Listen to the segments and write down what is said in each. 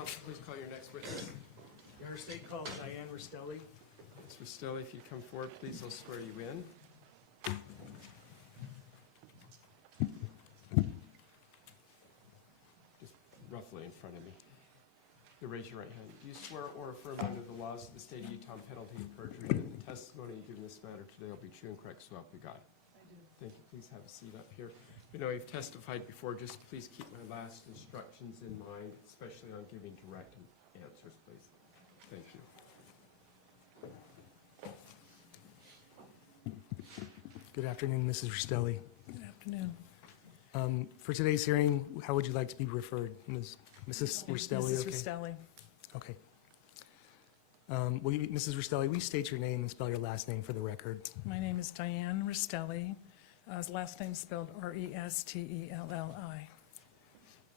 Counsel, please call your next witness. Your Honor, state called Diane Restelli. Ms. Restelli, if you come forward, please, I'll swear you in. Just roughly in front of me. You raise your right hand. Do you swear or affirm under the laws of the state of Utah on penalty of perjury that the testimony you give in this matter today will be true and correct, so help you God? I do. Thank you. Please have a seat up here. You know, you've testified before. Just please keep my last instructions in mind, especially on giving direct answers, please. Thank you. Good afternoon, Mrs. Restelli. Good afternoon. For today's hearing, how would you like to be referred? Mrs. Restelli, Mrs. okay? Restelli. Okay. Mrs. Restelli, will you state your name and spell your last name for the record? My name is Diane Restelli. His last name spelled Restelli.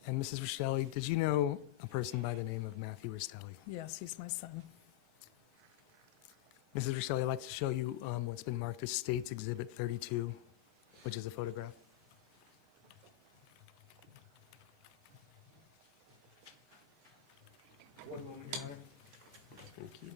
And Mrs. Restelli, did you know a person by the name of Matthew Restelli? Yes, he's my son. Mrs. Restelli, I'd like to show you what's been marked as State's Exhibit 32, which is a photograph. One moment, Your Honor. Thank you.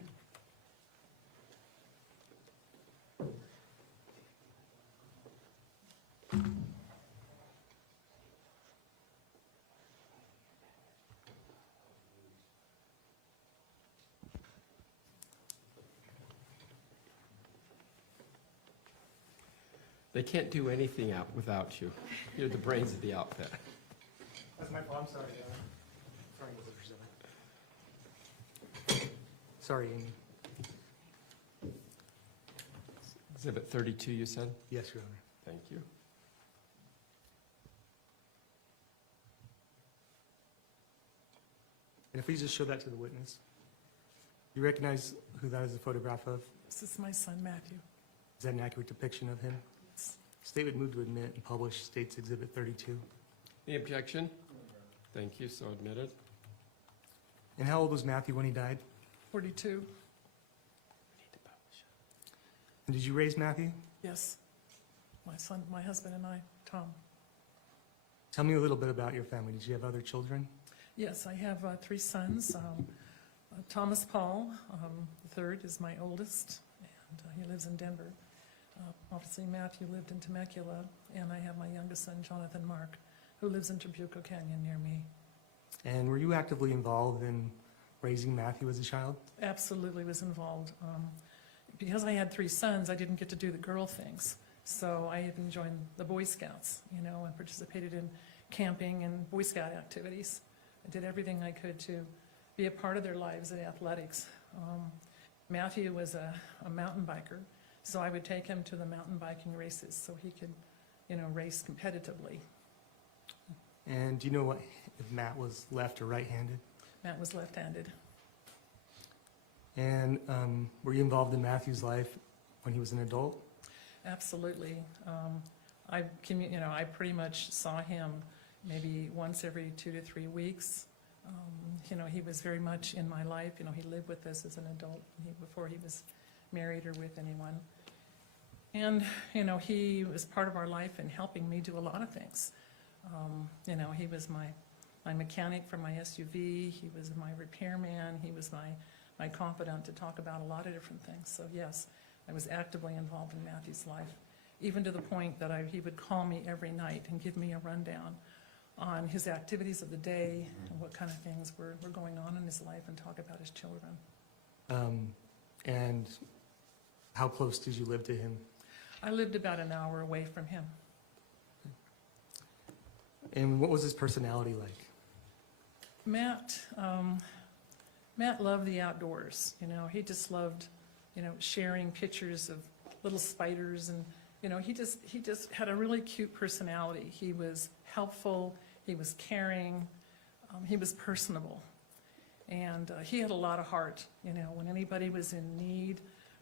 They can't do anything out without you. You're the brains of the outfit. That's my fault, I'm sorry, Your Honor. Sorry, Mrs. Restelli. Sorry, Amy. Exhibit 32, you said? Yes, Your Honor. Thank you. And if we just show that to the witness. You recognize who that is a photograph of? This is my son, Matthew. Is that an accurate depiction of him? State would move to admit and publish State's Exhibit 32. Any objection? Thank you, so admitted. And how old was Matthew when he died? 42. And did you raise Matthew? Yes. My son, my husband and I, Tom. Tell me a little bit about your family. Did you have other children? Yes, I have 3 sons. Thomas Paul, the third, is my oldest, and he lives in Denver. Obviously, Matthew lived in Temecula, and I have my youngest son, Jonathan Mark, who lives in Trabuco Canyon near me. And were you actively involved in raising Matthew as a child? Absolutely was involved. Because I had 3 sons, I didn't get to do the girl things. So I even joined the Boy Scouts, you know, and participated in camping and Boy Scout activities. I did everything I could to be a part of their lives in athletics. Matthew was a mountain biker, so I would take him to the mountain biking races so he could, you know, race competitively. And do you know what if Matt was left or right-handed? Matt was left-handed. And were you involved in Matthew's life when he was an adult? Absolutely. I pretty much saw him maybe once every 2 to 3 weeks. You know, he was very much in my life. You know, he lived with us as an adult before he was married or with anyone. And, you know, he was part of our life in helping me do a lot of things. You know, he was my mechanic for my SUV. He was my repairman. He was my confidant to talk about a lot of different things. So yes, I was actively involved in Matthew's life, even to the point that he would call me every night and give me a rundown on his activities of the day and what kind of things were going on in his life and talk about his children. And how close did you live to him? I lived about an hour away from him. And what was his personality like? Matt loved the outdoors. You know, he just loved, you know, sharing pictures of little spiders, and you know, he just had a really cute personality. He was helpful. He was caring. He was personable, and he had a lot of heart. You know, when anybody was in need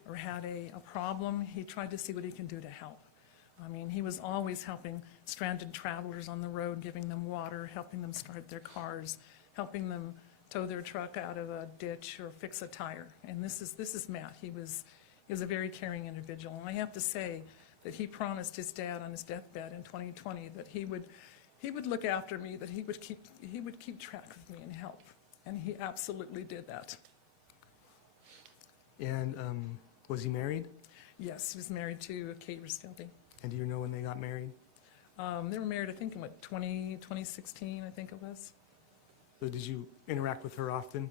or had a problem, he tried to see what he can do to help. I mean, he was always helping stranded travelers on the road, giving them water, helping them start their cars, helping them tow their truck out of a ditch or fix a tire. And this is Matt. He was a very caring individual. And I have to say that he promised his dad on his deathbed in 2020 that he would look after me, that he would keep track of me and help. And he absolutely did that. And was he married? Yes, he was married to Kate Restelli. And do you know when they got married? They were married, I think, in 2016, I think it was. So did you interact with her often?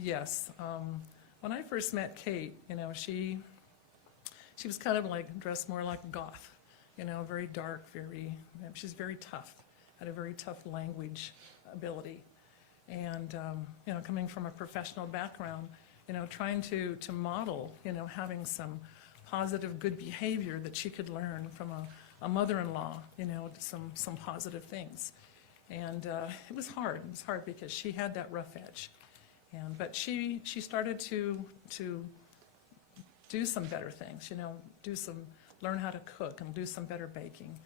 Yes. When I first met Kate, she was kind of like dressed more like a goth, very dark, she's very tough, had a very tough language ability. And, coming from a professional background, trying to model, having some positive, good behavior that she could learn from a mother-in-law, some positive things. And it was hard. It was hard because she had that rough edge. But she started to do some better things, learn how to cook and do some better baking.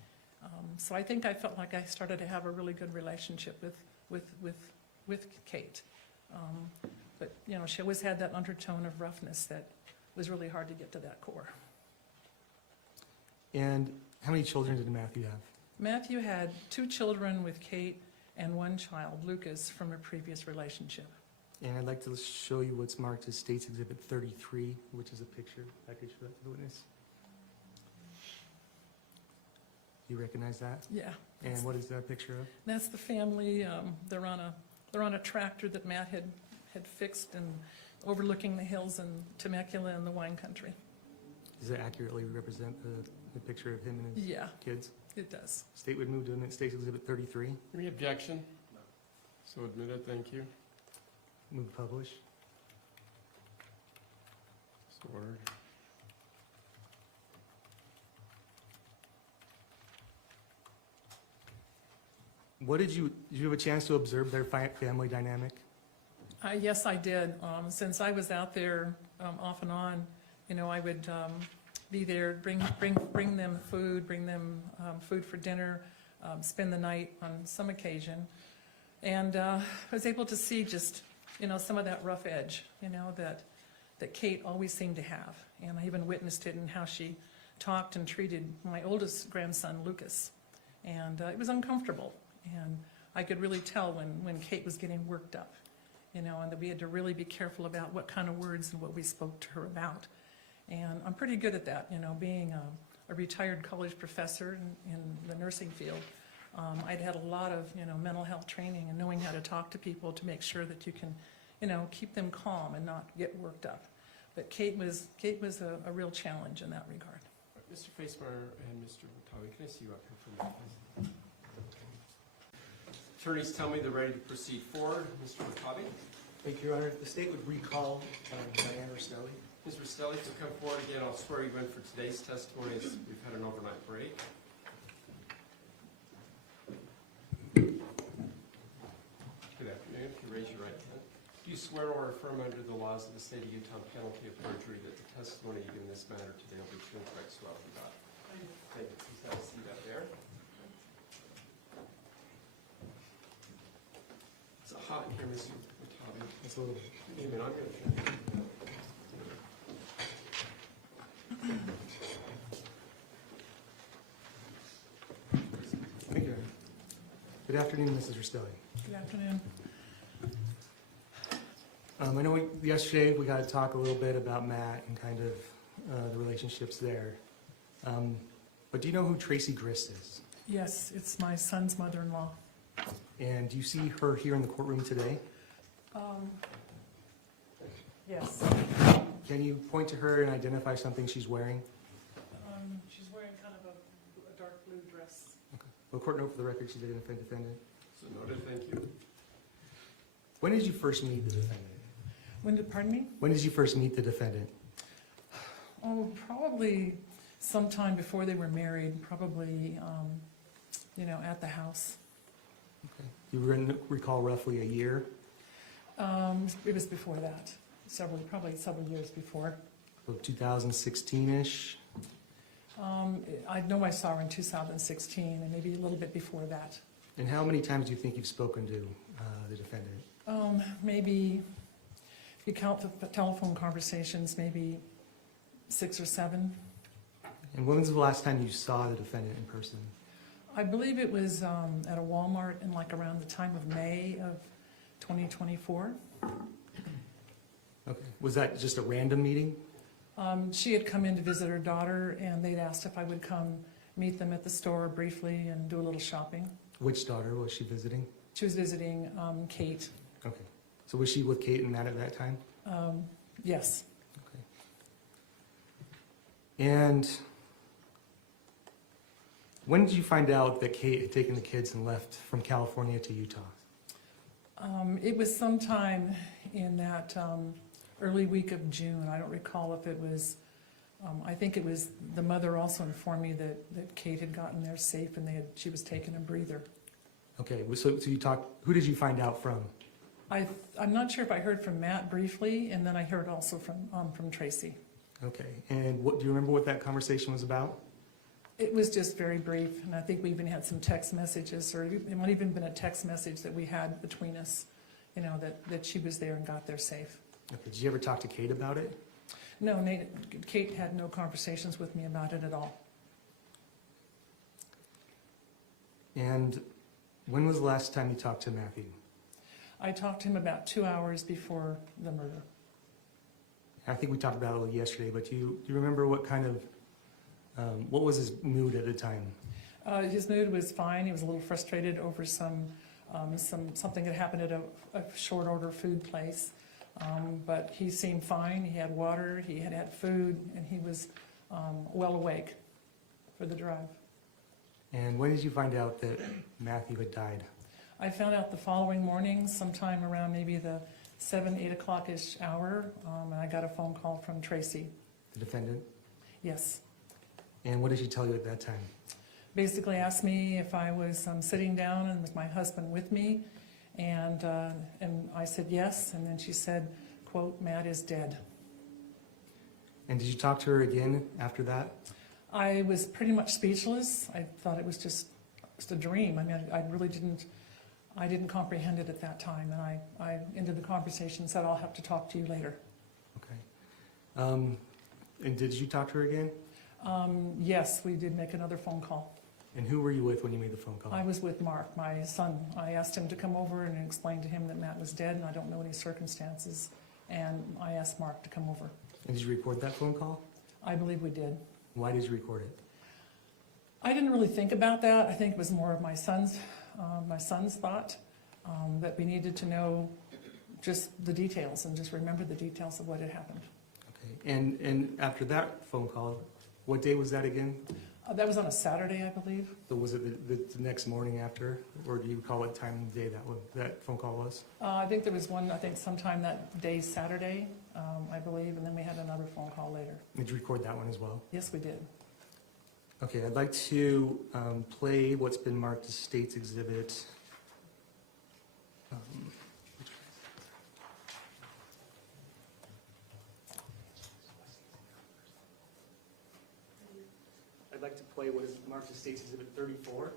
So I think I felt like I started to have a really good relationship with Kate. But, she always had that undertone of roughness that was really hard to get to that core. And how many children did Matthew have? Matthew had 2 children with Kate and 1 child, Lucas, from a previous relationship. And I'd like to show you what's marked as State's Exhibit 33, which is a picture. I could show that to the witness. You recognize that? Yeah. And what is that a picture of? That's the family. They're on a tractor that Matt had fixed and overlooking the hills in Temecula in the wine country. Does it accurately represent the picture of him and his kids? It does. State would move to State's Exhibit 33. Any objection? No. So admitted, thank you. Move to publish. So ordered. Did you have a chance to observe their family dynamic? Yes, I did. Since I was out there off and on, I would be there, bring them food, bring them food for dinner, spend the night on some occasion. And I was able to see just, some of that rough edge, that Kate always seemed to have. And I even witnessed it in how she talked and treated my oldest grandson, Lucas. And it was uncomfortable. And I could really tell when Kate was getting worked up, and that we had to really be careful about what kind of words and what we spoke to her about. And I'm pretty good at that, being a retired college professor in the nursing field. I'd had a lot of, mental health training and knowing how to talk to people to make sure that you can, keep them calm and not get worked up. But Kate was a real challenge in that regard. Mr. Facemeyer and Mr. Watawi, can I see you up here for a minute, please? Attorneys tell me they're ready to proceed forward. Mr. Watawi? Thank you, Your Honor. The State would recall Diane Restelli. Ms. Restelli, to come forward again, I'll swear you in for today's testimony as we've had an overnight break. Good afternoon. If you raise your right hand. Do you swear or affirm under the laws of the state of Utah, penalty of perjury, that the testimony you give in this matter today will be true and correct, so help you God? Thank you. Please have a seat up there. It's hot in here, Mr. Watawi. That's a little bit. Wait a minute, I'm gonna. Thank you, Your Honor. Good afternoon, Mrs. Restelli. Good afternoon. I know yesterday we got to talk a little bit about Matt and kind of the relationships there. But do you know who Tracey Grist is? Yes, it's my son's mother-in-law. And do you see her here in the courtroom today? Yes. Can you point to her and identify something she's wearing? She's wearing kind of a dark blue dress. Okay. Well, court note for the record, she's identified defendant. So noted, thank you. When did you first meet the defendant? Pardon me? When did you first meet the defendant? Oh, probably sometime before they were married, probably, at the house. Okay. You recall roughly a year? It was before that, probably several years before. So 2016-ish? I know I saw her in 2016 and maybe a little bit before that. And how many times do you think you've spoken to the defendant? Maybe, if you count the telephone conversations, maybe 6 or 7. And when was the last time you saw the defendant in person? I believe it was at a Walmart in around the time of May of 2024. Okay. Was that just a random meeting? She had come in to visit her daughter, and they'd asked if I would come meet them at the store briefly and do a little shopping. Which daughter was she visiting? She was visiting Kate. Okay. So was she with Kate and Matt at that time? Yes. Okay. And when did you find out that Kate had taken the kids and left from California to Utah? It was sometime in that early week of June. I don't recall if it was, I think it was, the mother also informed me that Kate had gotten there safe and she was taking a breather. Okay, so you talked, who did you find out from? I'm not sure if I heard from Matt briefly, and then I heard also from Tracey. Okay, and do you remember what that conversation was about? It was just very brief, and I think we even had some text messages, or it might have even been a text message that we had between us, you know, that she was there and got there safe. Okay, did you ever talk to Kate about it? No, Kate had no conversations with me about it at all. And when was the last time you talked to Matthew? I talked to him about 2 hours before the murder. I think we talked about it a little yesterday, but do you remember what kind of, what was his mood at the time? His mood was fine. He was a little frustrated over something that happened at a short order food place. But he seemed fine. He had water, he had food, and he was well awake for the drive. And when did you find out that Matthew had died? I found out the following morning, sometime around maybe the 7, 8 o'clock-ish hour, and I got a phone call from Tracey. The defendant? Yes. And what did she tell you at that time? Basically asked me if I was sitting down and was my husband with me, and I said yes, and then she said, quote, "Matt is dead." And did you talk to her again after that? I was pretty much speechless. I thought it was just a dream. I mean, I really didn't comprehend it at that time, and I ended the conversation and said, "I'll have to talk to you later." Okay. And did you talk to her again? Yes, we did make another phone call. And who were you with when you made the phone call? I was with Mark, my son. I asked him to come over and explain to him that Matt was dead, and I don't know any circumstances, and I asked Mark to come over. And did you record that phone call? I believe we did. Why did you record it? I didn't really think about that. I think it was more of my son's thought, that we needed to know just the details and just remember the details of what had happened. Okay. And after that phone call, what day was that again? That was on a Saturday, I believe. So was it the next morning after, or do you recall what time of day that phone call was? I think there was one, sometime that day, Saturday, I believe, and then we had another phone call later. Did you record that one as well? Yes, we did. Okay, I'd like to play what's been marked as State's Exhibit. I'd like to play what is marked as State's Exhibit 34.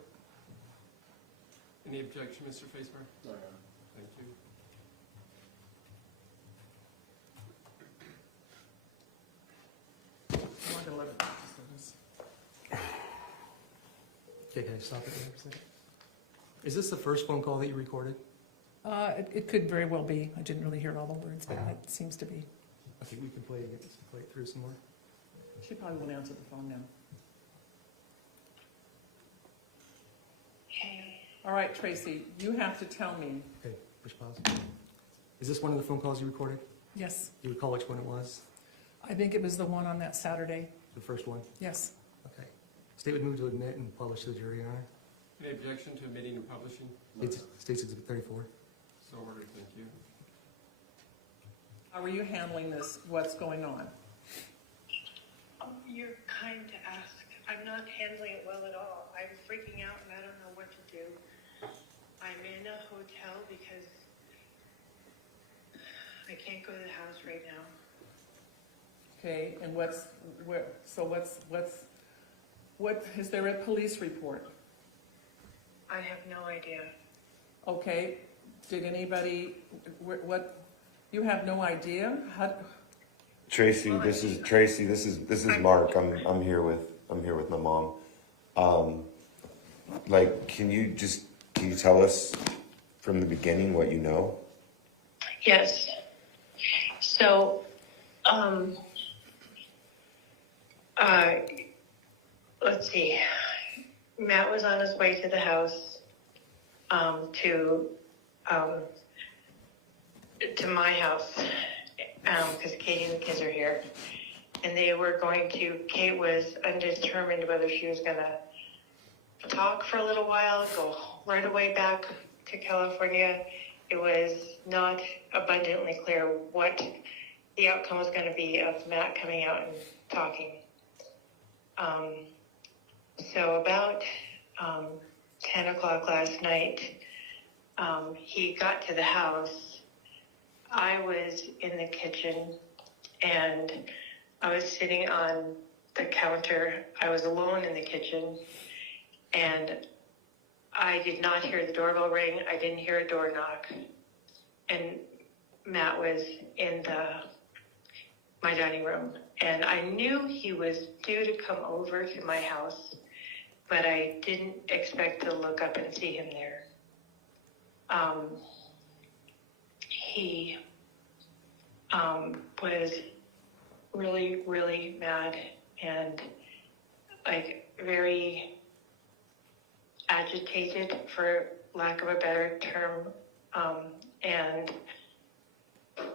Any objection, Mr. Facebar? No. Thank you. Okay, can I stop it there for a second? Is this the first phone call that you recorded? It could very well be. I didn't really hear all the words, but it seems to be. Okay, we can play it through some more. She probably won't answer the phone now. All right, Tracey, you have to tell me. Okay, push pause. Is this one of the phone calls you recorded? Yes, Do you recall which one it was? I think it was the one on that Saturday. The first one? Yes. Okay. State would move to admit and publish to the jury, Your Honor. Any objection to admitting and publishing? State's Exhibit 34. So ordered, thank you. How are you handling this? What's going on? You're kind to ask. I'm not handling it well at all. I'm freaking out and I don't know what to do. I'm in a hotel because I can't go to the house right now. Okay, and what is there a police report? I have no idea. Okay, did anybody, you have no idea? Tracey, this is Mark. I'm here with my mom. Can you tell us from the beginning what you know? Yes. So, let's see. Matt was on his way to the house, to my house, because Katie and the kids are here. And they were going to, Kate was undetermined whether she was going to talk for a little while, go right away back to California. It was not abundantly clear what the outcome was going to be of Matt coming out and talking. So about 10 o'clock last night, he got to the house. I was in the kitchen, and I was sitting on the counter. I was alone in the kitchen, and I did not hear the doorbell ring. I didn't hear a door knock. And Matt was in my dining room. And I knew he was due to come over to my house, but I didn't expect to look up and see him there. He was really, really mad and like very agitated, for lack of a better term, and you're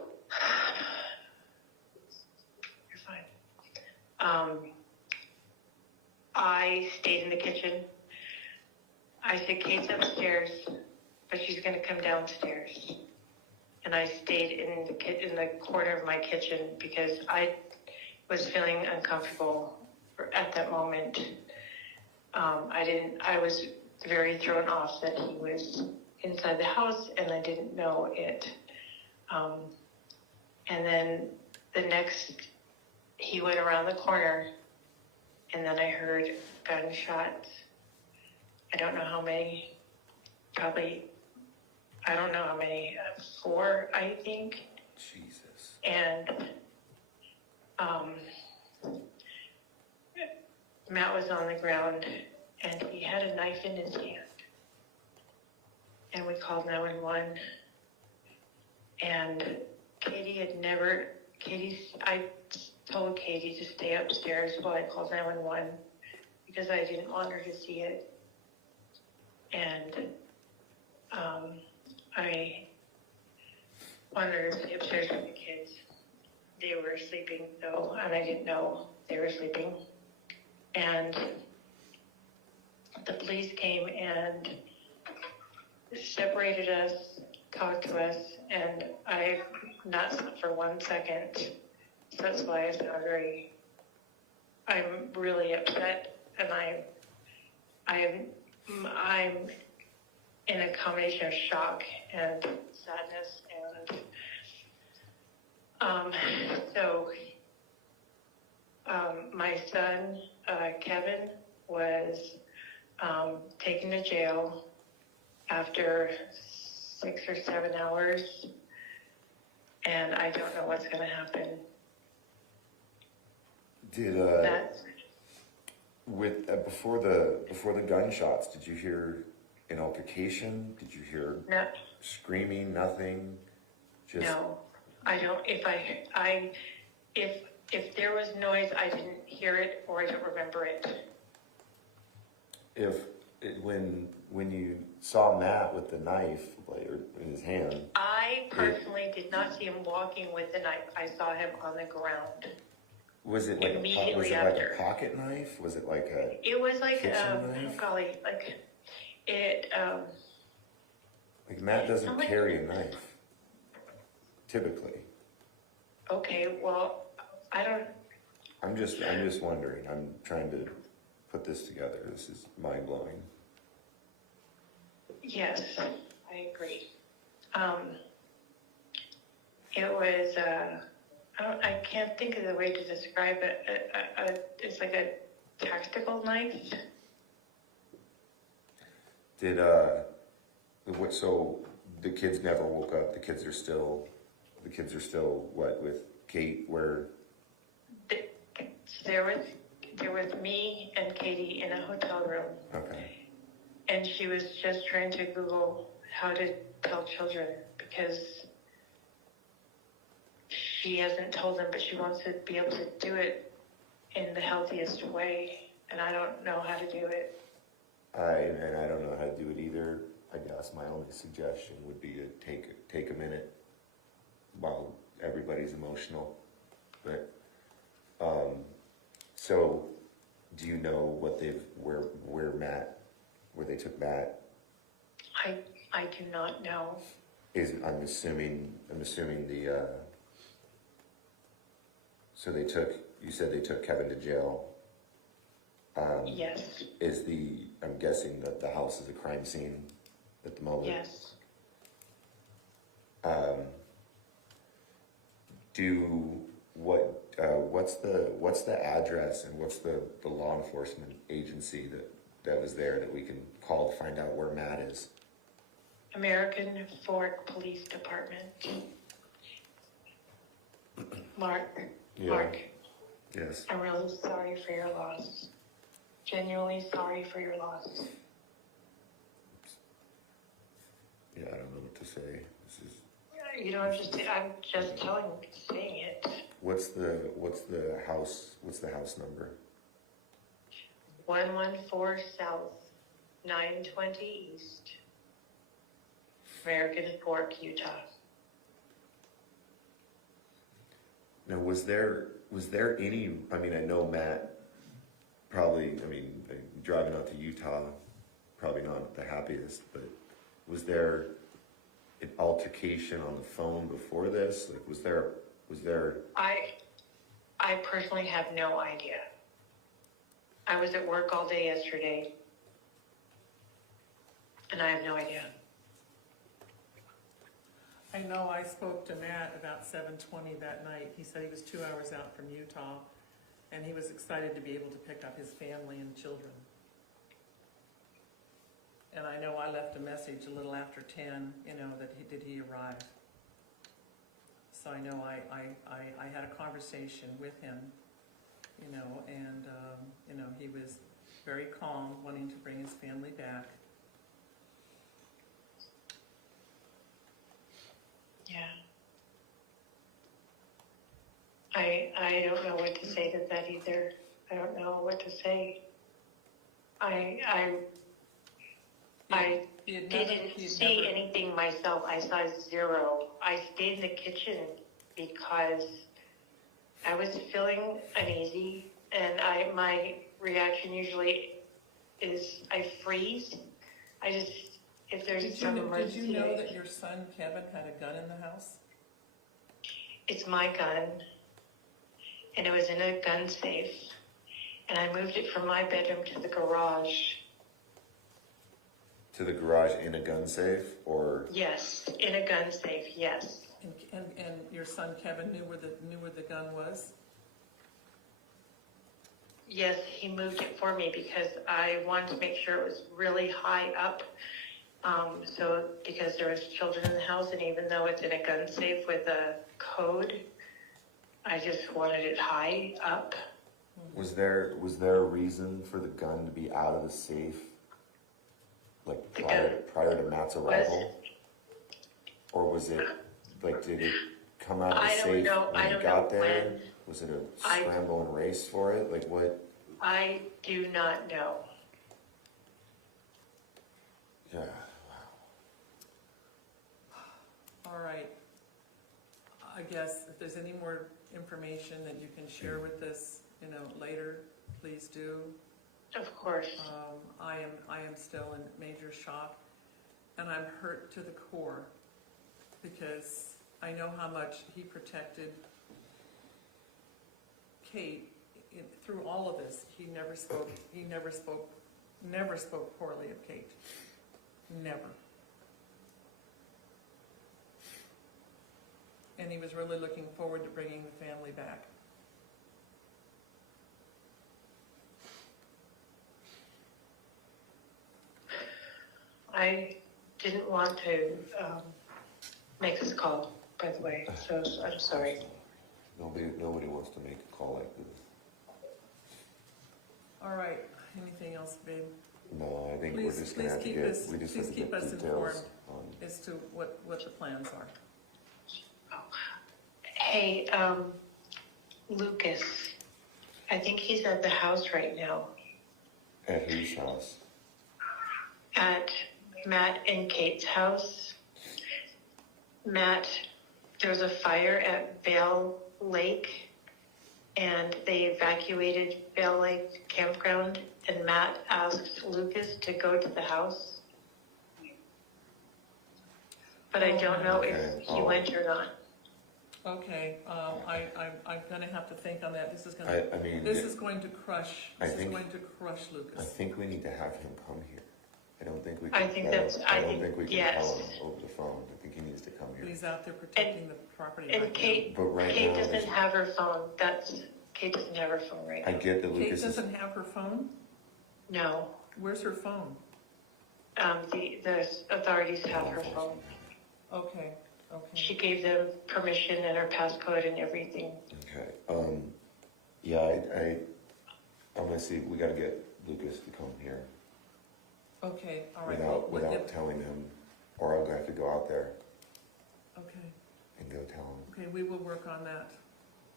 fine. I stayed in the kitchen. I said, Kate's upstairs, but she's going to come downstairs. And I stayed in the corner of my kitchen because I was feeling uncomfortable at that moment. I was very thrown off that he was inside the house, and I didn't know it. And then he went around the corner, and then I heard gunshots. I don't know how many, I don't know how many, 4, I think. Jesus. And Matt was on the ground, and he had a knife in his hand. And we called 911. And I told Katie to stay upstairs while I called 911 because I didn't want her to see it. And I wanted her to stay upstairs with the kids. They were sleeping though, and I didn't know they were sleeping. And the police came and separated us, talked to us, and I not slept for 1 second. So that's why I'm really upset, and I'm in a combination of shock and sadness, and so my son Kevin was taken to jail after 6 or 7 hours, and I don't know what's going to happen. Did That's before the gunshots, did you hear an altercation? Did you hear no, screaming? Nothing. Just no, I don't. If there was noise, I didn't hear it or I don't remember it. when you saw Matt with the knife in his hand. I personally did not see him walking with the knife. I saw him on the ground. Was it like Immediately like after. a pocket knife? Was it like a? It was like kitchen oh knife? golly, like it. Like Matt doesn't Like- carry a knife, typically. Okay, well, I don't. I'm just wondering. I'm trying to put this together. This is mind blowing. Yes, I agree. It was. I can't think of the way to describe it. It's like a tactical knife. Did so the kids never woke up. The kids are still what with Kate? Where? There was me and Katie in a hotel room. Okay. And she was just trying to Google how to tell children because she hasn't told him, but she wants to be able to do it in the healthiest way, and I don't know how to do it. I don't know how to do it either. I guess my only suggestion would be to take a minute while everybody's emotional. But so do you know what where they took Matt? I do not know. I'm assuming the so you said they took Kevin to jail. Yes. I'm guessing that the house is a crime scene at the moment. Yes. What's the address and what's the law enforcement agency that was there that we can call to find out where Matt is? American Fork Police Department. Mark. Yeah. Mark, Yes. I'm really sorry for your loss. Genuinely sorry for your loss. Yeah, I don't know what to say. This is You know, I'm just saying it. what's the house number? 114 South, 920 East. American Fork, Utah. Now, was there any? I mean, I know Matt probably. I mean, driving out to Utah, probably not the happiest. But was there an altercation on the phone before this? Like, was there? I personally have no idea. I was at work all day yesterday, and I have no idea. I know I spoke to Matt about 7:20 that night. He said he was 2 hours out from Utah, and he was excited to be able to pick up his family and children. And I know I left a message a little after 10, that he arrive. So I know I had a conversation with him, and, he was very calm, wanting to bring his family back. Yeah. I don't know what to say to that either. I don't know what to say. I didn't see anything myself. I saw zero. I stayed in the kitchen because I was feeling uneasy, and my reaction usually is I freeze. If there's some emergency. Did you know that your son Kevin had a gun in the house? It's my gun, and it was in a gun safe, and I moved it from my bedroom to the garage. To the garage in a gun safe, or? Yes, in a gun safe. Yes. And your son Kevin knew where the gun was? Yes, he moved it for me because I wanted to make sure it was really high up. Because there was children in the house, and even though it's in a gun safe with a code, I just wanted it high up. Was there a reason for the gun to be out of the safe, like prior to Matt's arrival, or was it like did it come out of the safe when he got there? Was it a scramble and race for it? Like what? I do not know. Yeah. All right. I guess if there's any more information that you can share with us, later, please do. Of course. I am still in major shock, and I'm hurt to the core because I know how much he protected Kate through all of this. He never spoke poorly of Kate. Never. And he was really looking forward to bringing the family back. I didn't want to make this call, by the way, so I'm sorry. Nobody wants to make a call like this. All right. Anything else, babe? No, I think Please- we're just gonna have to please get. keep us- We just please have to keep get us details informed. on. As to what the plans are. Hey, Lucas, I think he's at the house right now. At whose house? At Matt and Kate's house. Matt, there was a fire at Vale Lake, and they evacuated Vale Lake Campground, and Matt asked Lucas to go to the house. But I don't know if he went or not. Okay, I'm gonna have to think on that. This is gonna, I mean, this is going to crush, I this is think- going to crush I Lucas. think we need to have him come here. I don't think we I can think tell, that's- I I don't think- think we can yes. tell him over the phone. I think he needs to come here. He's out there protecting the property right And now. Kate, But right Kate now, doesn't have her phone. Kate doesn't have her phone right I now. get that Kate Lucas is, doesn't have her phone? No, Where's her phone? the authorities have her phone. Okay, okay. She gave them permission and her passcode and everything. okay, yeah, I'm gonna see, we gotta get Lucas to come here Okay, all right. without telling him, or I'll have to go out there Okay, and go tell him. okay, we will work on that.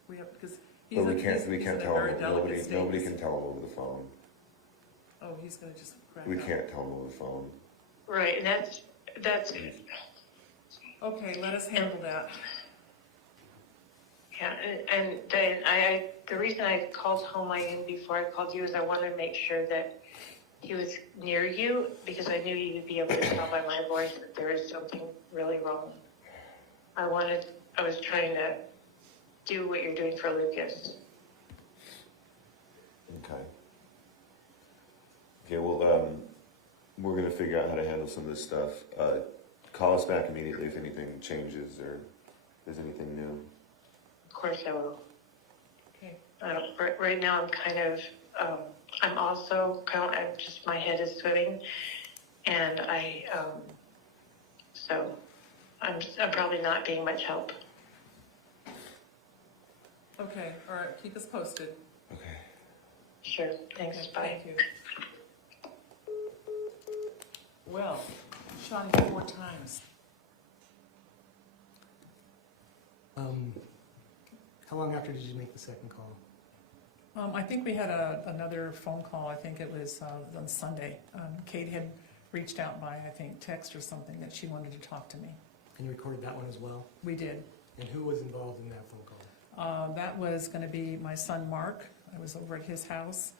We have, because he's But in we he's can't in a tell very him, delicate state. nobody can tell him over the phone. Oh, he's gonna just crack We up. can't tell him over the phone. Right, and that's, Okay, let us handle that. yeah, and Diane, the reason I called Home Line before I called you is I wanted to make sure that he was near you, because I knew you'd be able to tell by my voice that there is something really wrong. I was trying to do what you're doing for Lucas. Okay. Okay, well, we're gonna figure out how to handle some of this stuff. Call us back immediately if anything changes or there's anything new. Of course I will. Okay, Right now I'm kind of, I'm also kind of, my head is swimming, and so I'm probably not being much help. okay, all right, keep us posted. Okay. Sure, thanks, Okay, bye. Thank you. Well, shot it 4 times. How long after did you make the second call? I think we had another phone call, I think it was on Sunday. Kate had reached out by, I think, text or something that she wanted to talk to me. And you recorded that one as well? We did. And who was involved in that phone call? That was gonna be my son, Mark. I was over at his house.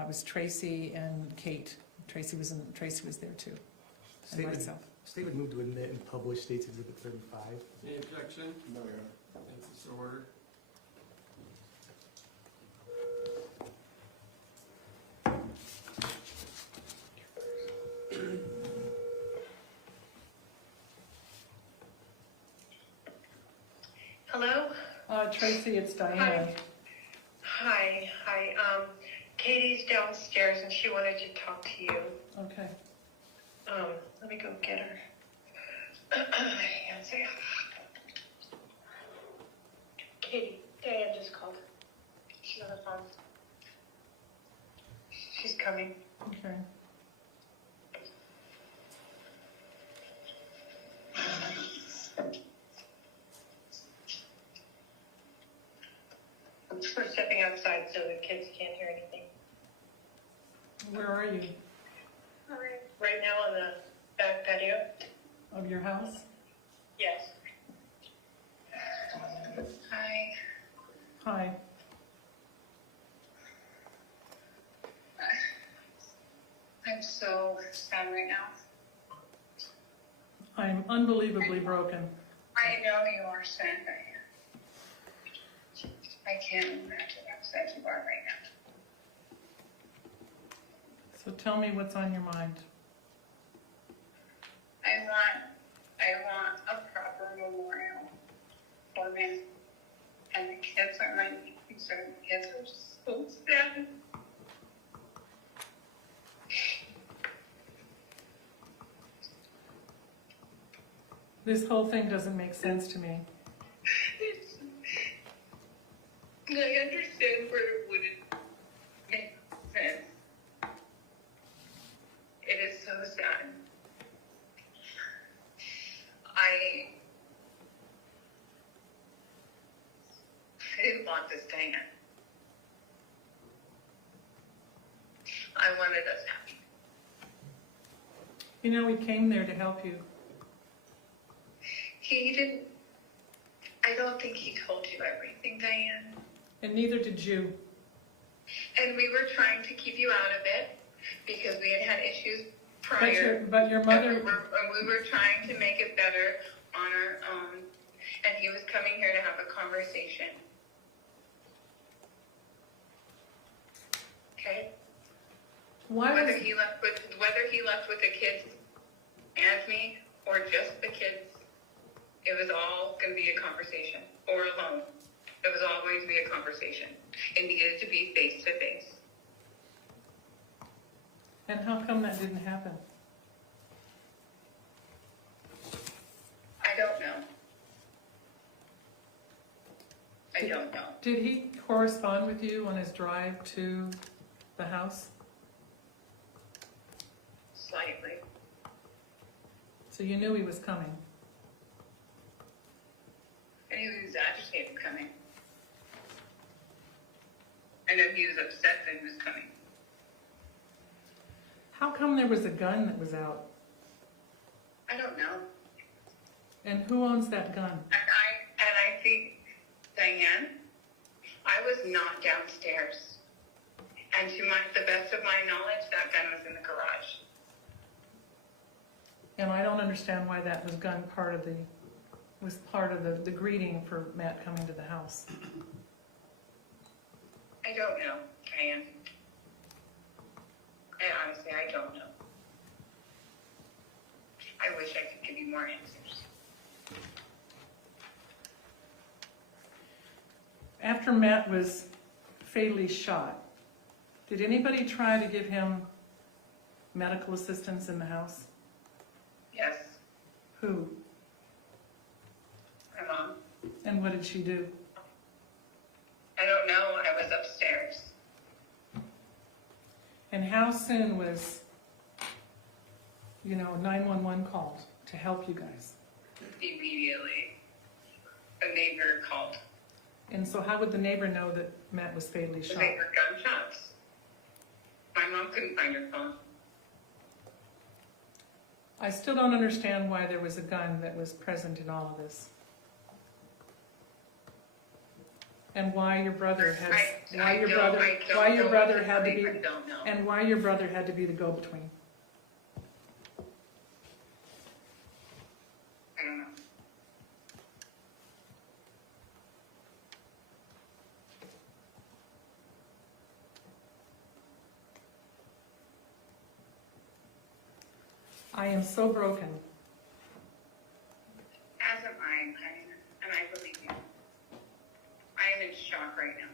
It was Tracy and Kate. Tracy was there too, and State would, myself. state would move to admit and publish State's Exhibit 35. Any objection? No, Your Honor. It's so ordered. Hello? Tracy, it's Diane. Hi. Katie's downstairs and she wanted to talk to you. Okay. Let me go get her. Hang on a second. Katie, Diane just called. She's on the phone. She's coming. Okay. We're stepping outside so the kids can't hear anything. Where are you? Right now on the back patio? Of your house? Yes. Hi. Hi. I'm so sad right now. I'm unbelievably broken. I know you are sad right now. I can't imagine how sad you are right now. So tell me what's on your mind. I want a proper memorial for me. And the kids are my concern. The kids are so sad. This whole thing doesn't make sense to me. I understand where it wouldn't make sense. It is so sad. want this to end. I wanted us happy. You know, we came there to help you. He didn't, I don't think he told you everything, Diane. And neither did you. And we were trying to keep you out of it because we had had issues prior. But your mother, And we were trying to make it better on our own. And he was coming here to have a conversation. Okay? Whether he left with the kids and me or just the kids, it was all going to be a conversation. Or alone. It was always be a conversation. It needed to be face to face. and how come that didn't happen? I don't know. I don't know. Did he correspond with you on his drive to the house? Slightly. So you knew he was coming. I knew he was agitated coming. I know he was upset that he was coming. How come there was a gun that was out? I don't know. And who owns that gun? And I think, Diane, I was not downstairs. And to the best of my knowledge, that gun was in the garage. And I don't understand why that was part of the greeting for Matt coming to the house. I don't know, Diane. Honestly, I don't know. I wish I could give you more answers. After Matt was fatally shot, did anybody try to give him medical assistance in the house? Yes, Who? my mom. And what did she do? I don't know. I was upstairs. And how soon was, 911 called to help you guys? Immediately, a neighbor called. And so how would the neighbor know that Matt was fatally shot? They heard gunshots. My mom couldn't find her phone. I still don't understand why there was a gun that was present in all of this. And why your brother had to be the go-between. I don't know. I am so broken. As am I, and I believe you. I am in shock right now.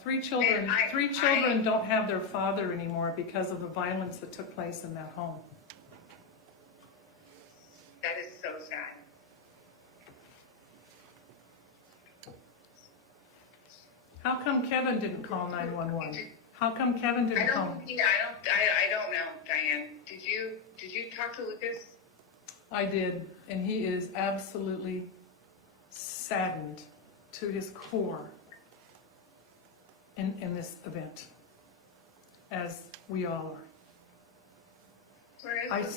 Three children I- don't have their father anymore because of the violence that took place in that home. That is so sad. How come Kevin didn't call 911? How come Kevin I didn't call? don't know, Diane. Did you talk to Lucas? I did, and he is absolutely saddened to his core in this event, as we all are. Where is I Lucas?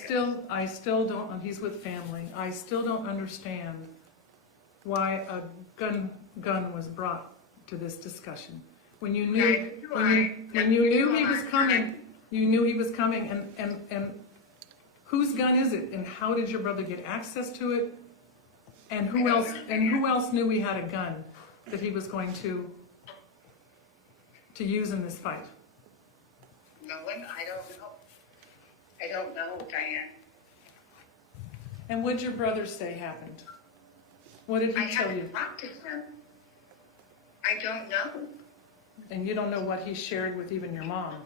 still don't, he's with family, I still don't understand why a gun was brought to this discussion. When you knew, when you knew he was coming, you knew he was coming, and whose gun is it, and how did your brother get access to it? And who else knew he had a gun that he was going to use in this fight? No one. I don't know. I don't know, Diane. And what'd your brother say happened? What did I he tell you? haven't talked to him. I don't know. And you don't know what he shared with even your mom.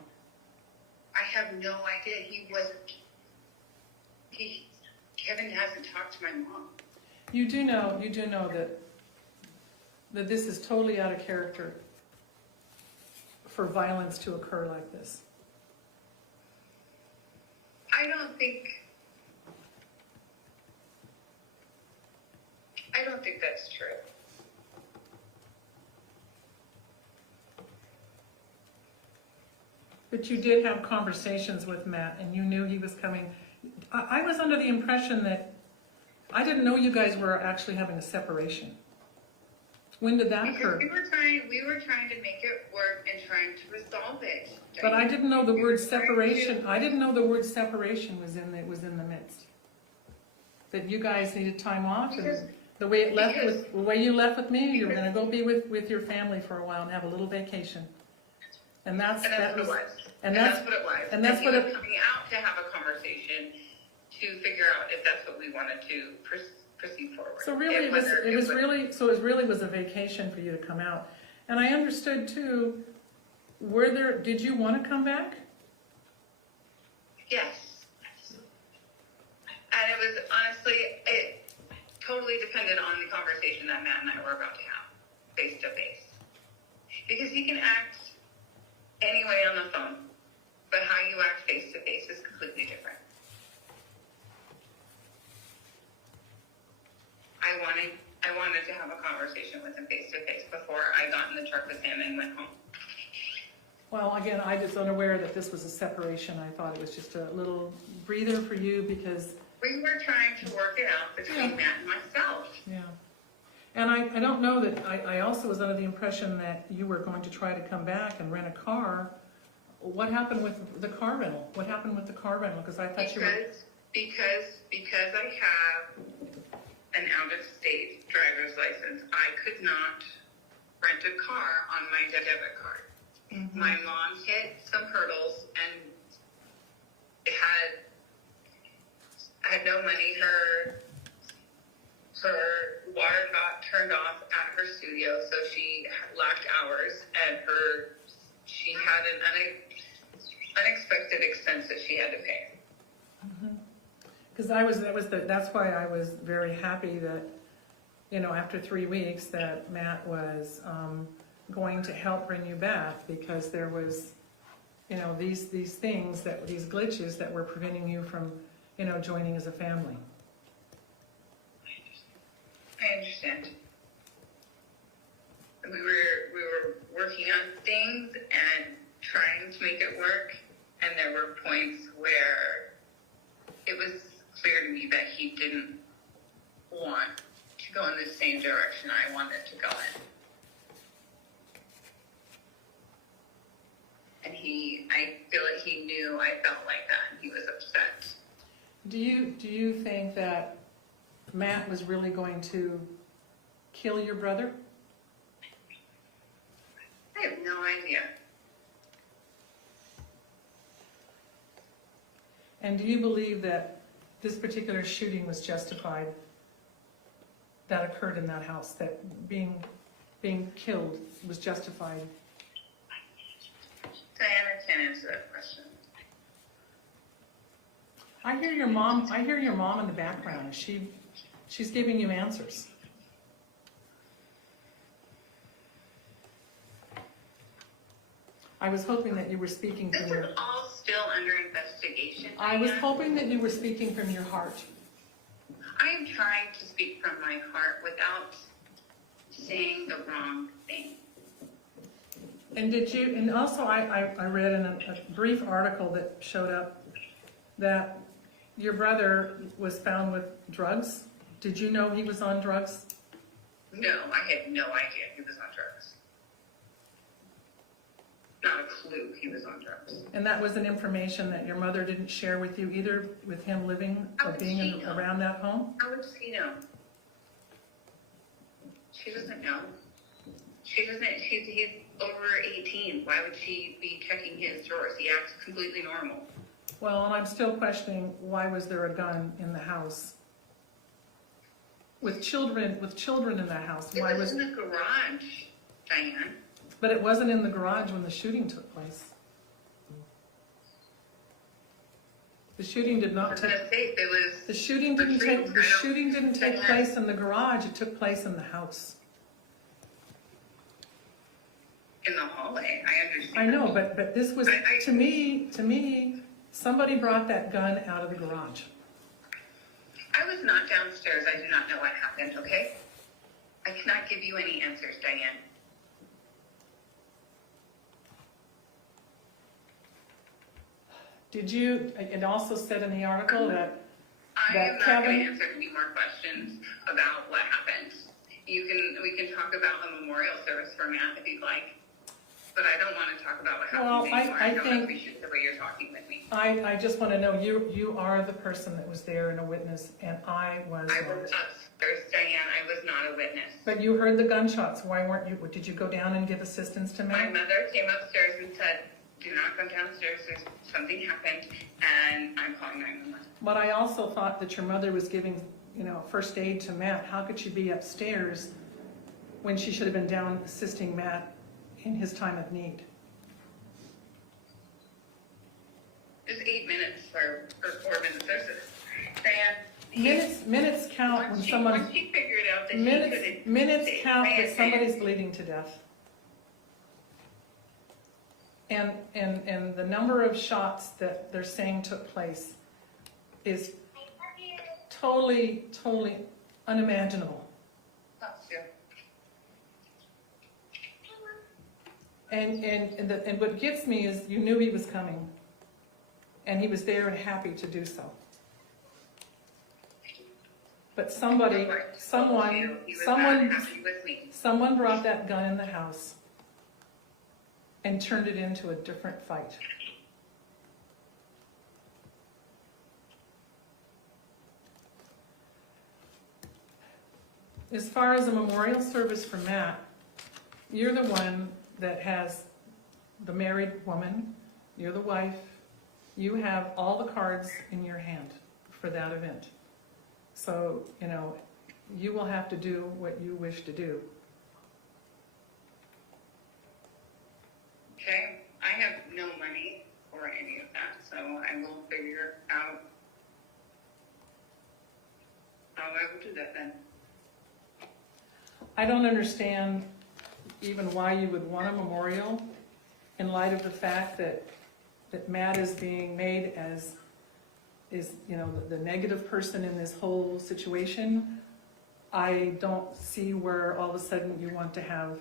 I have no idea. Kevin hasn't talked to my mom. You do know that this is totally out of character for violence to occur like this. I don't think that's true. But you did have conversations with Matt, and you knew he was coming. I was under the impression that, I didn't know you guys were actually having a separation. When did that Because occur? we were trying to make it work and trying to resolve it. But I didn't know the We word were trying to- separation, I didn't know the word separation was in the midst. That you guys needed time off, Because- and the way the way you left with me, you were gonna go be with your family for a while and have a little vacation. And And that's what it was. and And that's- that's what it was. and that's he what was it- coming out to have a conversation to figure out if that's what we wanted to proceed forward. So really, it was a vacation for you to come out. And I understood too, did you wanna come back? Yes. And it was honestly, it totally depended on the conversation that Matt and I were about to have, face to face. Because he can act any way on the phone, but how you act face to face is completely different. I wanted to have a conversation with him face to face before I got in the truck with him and went home. Well, again, I was unaware that this was a separation. I thought it was just a little breather for you because, We were trying to work it out between Yeah. Matt and myself. yeah. And I don't know that, I also was under the impression that you were going to try to come back and rent a car. What happened with the car rental? What happened with the car rental? Because I thought you were, Because I have an out-of-state driver's license, I could not rent a car on my debit card. Mm-hmm. My mom hit some hurdles and had no money. Her water got turned off at her studio, so she lacked hours, and she had an unexpected expense that she had to pay. because that's why I was very happy that, after 3 weeks, that Matt was going to help bring you back, because there was, these things, these glitches that were preventing you from, joining as a family. I understand. We were working on things and trying to make it work, and there were points where it was clear to me that he didn't want to go in the same direction I wanted to go in. And I feel like he knew I felt like that, and he was upset. Do you think that Matt was really going to kill your brother? I have no idea. And do you believe that this particular shooting was justified, that occurred in that house, that being killed was justified? Diane, I can't answer that question. I hear your mom in the background. She's giving you answers. I was hoping that you were speaking This from your... is all still under investigation. I was Diane. hoping that you were speaking from your heart. I am trying to speak from my heart without saying the wrong thing. And also I read in a brief article that showed up that your brother was found with drugs. Did you know he was on drugs? No, I had no idea he was on drugs. Not a clue he was on drugs. And that was an information that your mother didn't share with you either, with him living How or would being she know? around that home? How would she know? She doesn't know. She's over 18. Why would she be checking his drawers? He acts completely normal. Well, and I'm still questioning, why was there a gun in the house? With children in that house, It why was was, in the garage, Diane. but it wasn't in the garage when the shooting took place. The shooting did I not was take, gonna say, it was the shooting didn't take place in the garage, it took place in the house. in the hallway. I understand. I know, but this was, I- to me, somebody brought that gun out of the garage. I was not downstairs. I do not know what happened, okay? I cannot give you any answers, Diane. Did you, it also said in the article that, I that am not going Kevin- to answer any more questions about what happened. We can talk about a memorial service for Matt if you'd like, but I don't want to talk about what Well, happened anymore. I don't think- appreciate the way you're talking with me. I just want to know, you are the person that was there and a witness, and I was I not. was upstairs, Diane. I was not a witness. But you heard the gunshots, why weren't you, did you go down and give assistance to My Matt? mother came upstairs and said, "Do not come downstairs. There's something happened, and I'm calling 911." But I also thought that your mother was giving, first aid to Matt. How could she be upstairs when she should have been down assisting Matt in his time of need? There's 8 minutes or 4 minutes. Diane, Minutes count when someone, once she figured out that she couldn't minutes say, count that Diane, somebody's bleeding to death. And the number of shots that they're saying took place is totally unimaginable. That's you. And what gets me is you knew he was coming, and he was there and happy to do so. But someone He was not happy with me. someone brought that gun in the house and turned it into a different fight. As far as a memorial service for Matt, you're the one that has the married woman, you're the wife, you have all the cards in your hand for that event. So, you will have to do what you wish to do. Okay, I have no money for any of that, so I will figure out how I will do that then. I don't understand even why you would want a memorial in light of the fact that Matt is being made as, the negative person in this whole situation. I don't see where all of a sudden you want to have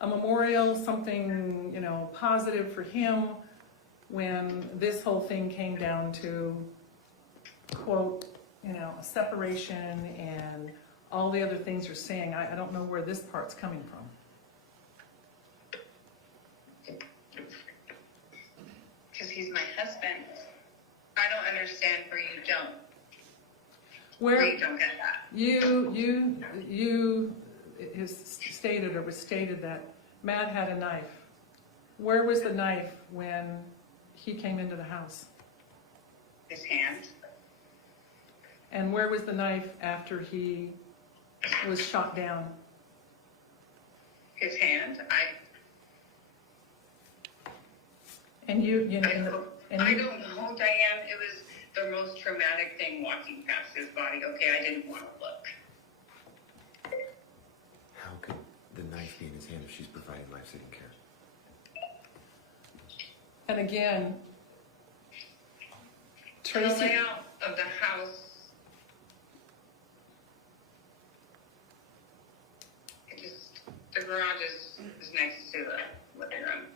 a memorial, something, positive for him, when this whole thing came down to, quote, a separation and all the other things you're saying. I don't know where this part's coming from. Because he's my husband. I don't understand where you don't. Where You don't get that. you is stated or was stated that Matt had a knife. Where was the knife when he came into the house? His hand. And where was the knife after he was shot down? His hand. And you know, I don't know, Diane. It was the most traumatic thing walking past his body. Okay, I didn't want to look. How could the knife be in his hand if she's providing life-saving care? And again, The Tracey, layout of the house. The garage is next to the living room.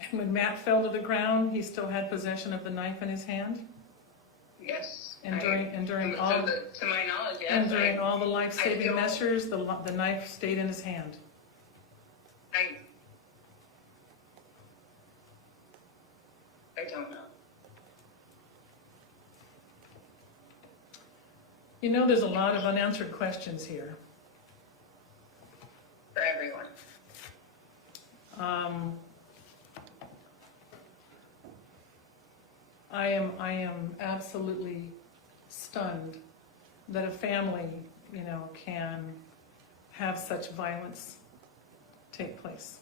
and when Matt fell to the ground, he still had possession of the knife in his hand? Yes. And during to all my knowledge, yes. and during all the I life-saving don't- measures, the knife stayed in his hand. I don't know. There's a lot of unanswered questions here. For everyone. I am absolutely stunned that a family, can have such violence take place.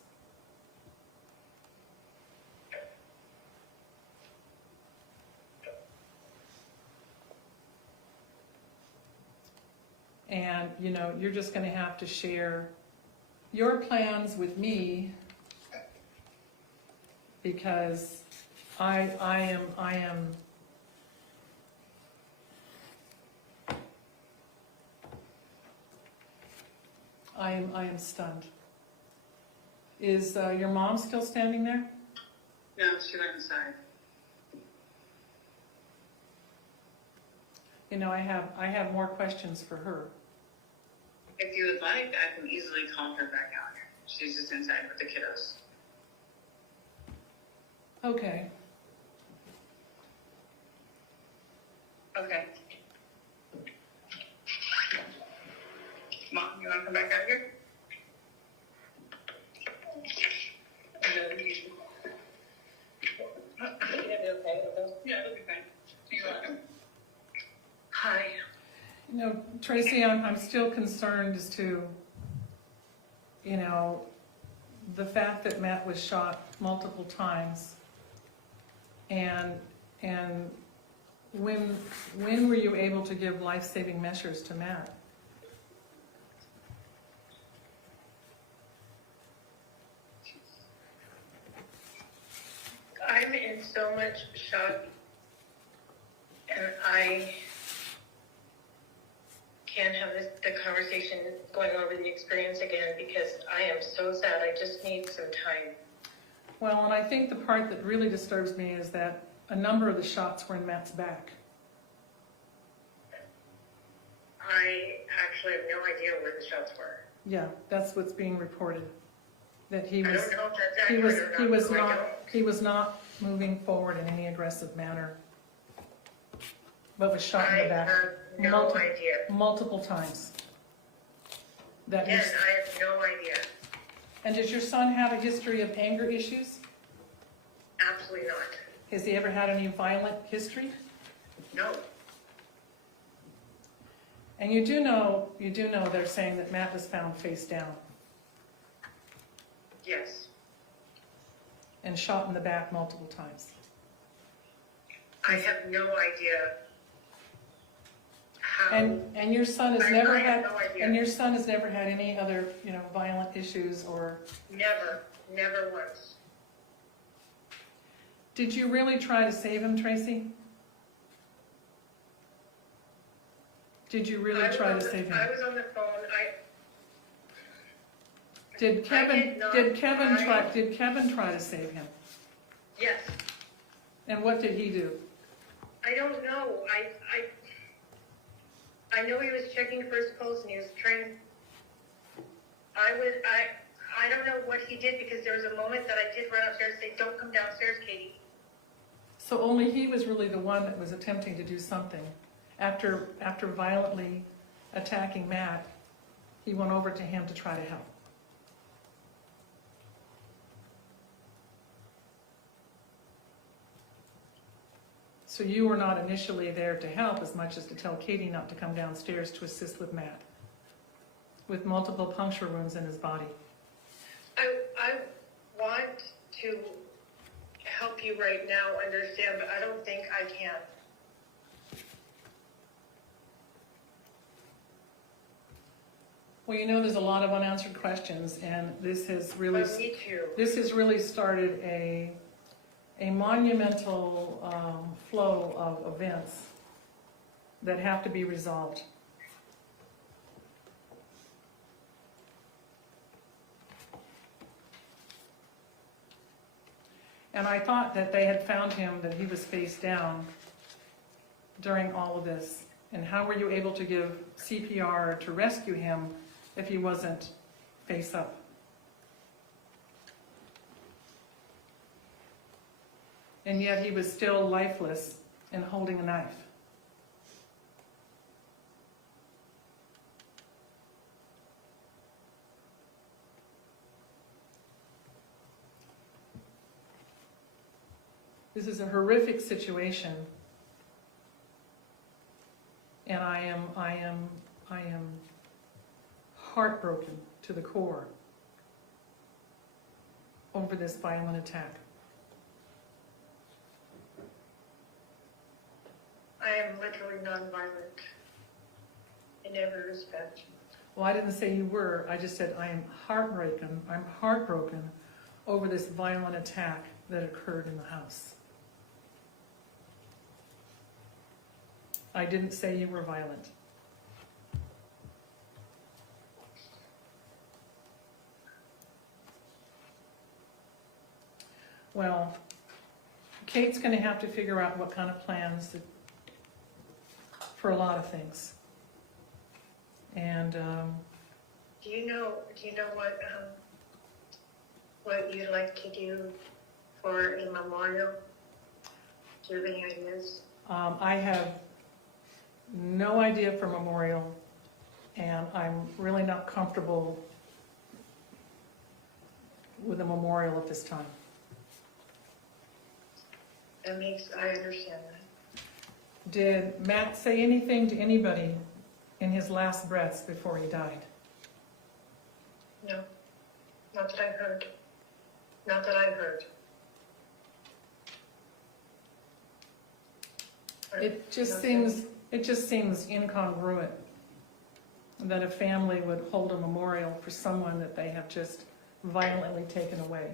And, you're just gonna have to share your plans with me, because I am stunned. Is your mom still standing there? No, she went inside. You know, I have more questions for her. If you would like, I can easily call her back out here. She's just inside with the kiddos. Okay. Okay. Mom, you want to come back out here? Yeah, it'll be fine. You're welcome. Hi. You know, Tracey, I'm still concerned as to, you know, the fact that Matt was shot multiple times. And when were you able to give life-saving measures to Matt? I'm in so much shock, and I can't have the conversation going over the experience again because I am so sad. I just need some time. Well, and I think the part that really disturbs me is that a number of the shots were in Matt's back. I actually have no idea where the shots were. Yeah, that's what's being reported. That he I was, don't know if that's he accurate was, or not. he was so I not, don't. he was not moving forward in any aggressive manner, but was shot in the I back have no multiple, idea. multiple times. That Again, was, I have no idea. and does your son have a history of anger issues? Absolutely not. Has he ever had any violent history? No. And you do know they're saying that Matt was found face down Yes. and shot in the back multiple times. I have no idea how. And your son has I never have had, no idea. and your son has never had any other, you know, violent issues or, Never once. did you really try to save him, Tracey? Did you really try to save him? I was on the phone. Did Kevin not try to save him? Yes. And what did he do? I don't know. I know he was checking for his pulse and he was trying. I don't know what he did because there was a moment that I did run upstairs and say, "Don't come downstairs, Katie." So only he was really the one that was attempting to do something. After violently attacking Matt, he went over to him to try to help. So you were not initially there to help as much as to tell Katie not to come downstairs to assist with Matt, with multiple puncture wounds in his body. I want to help you right now understand, but I don't think I can. Well, you know, there's a lot of unanswered questions, and this has really, But me too. this has really started a monumental flow of events that have to be resolved. And I thought that they had found him, that he was face down during all of this. And how were you able to give CPR to rescue him if he wasn't face up? And yet he was still lifeless and holding a knife. This is a horrific situation. And I am heartbroken to the core over this violent attack. I am literally nonviolent in every respect. Well, I didn't say you were, I just said I am heartbroken. I'm heartbroken over this violent attack that occurred in the house. I didn't say you were violent. Well, Kate's gonna have to figure out what kind of plans for a lot of things. And, Do you know what you'd like to do for a memorial? Do you have any ideas? I have no idea for memorial, and I'm really not comfortable with a memorial at this time. I understand that. Did Matt say anything to anybody in his last breaths before he died? No, not that I heard. Not that I heard. It just Nothing. seems incongruent that a family would hold a memorial for someone that they have just violently taken away.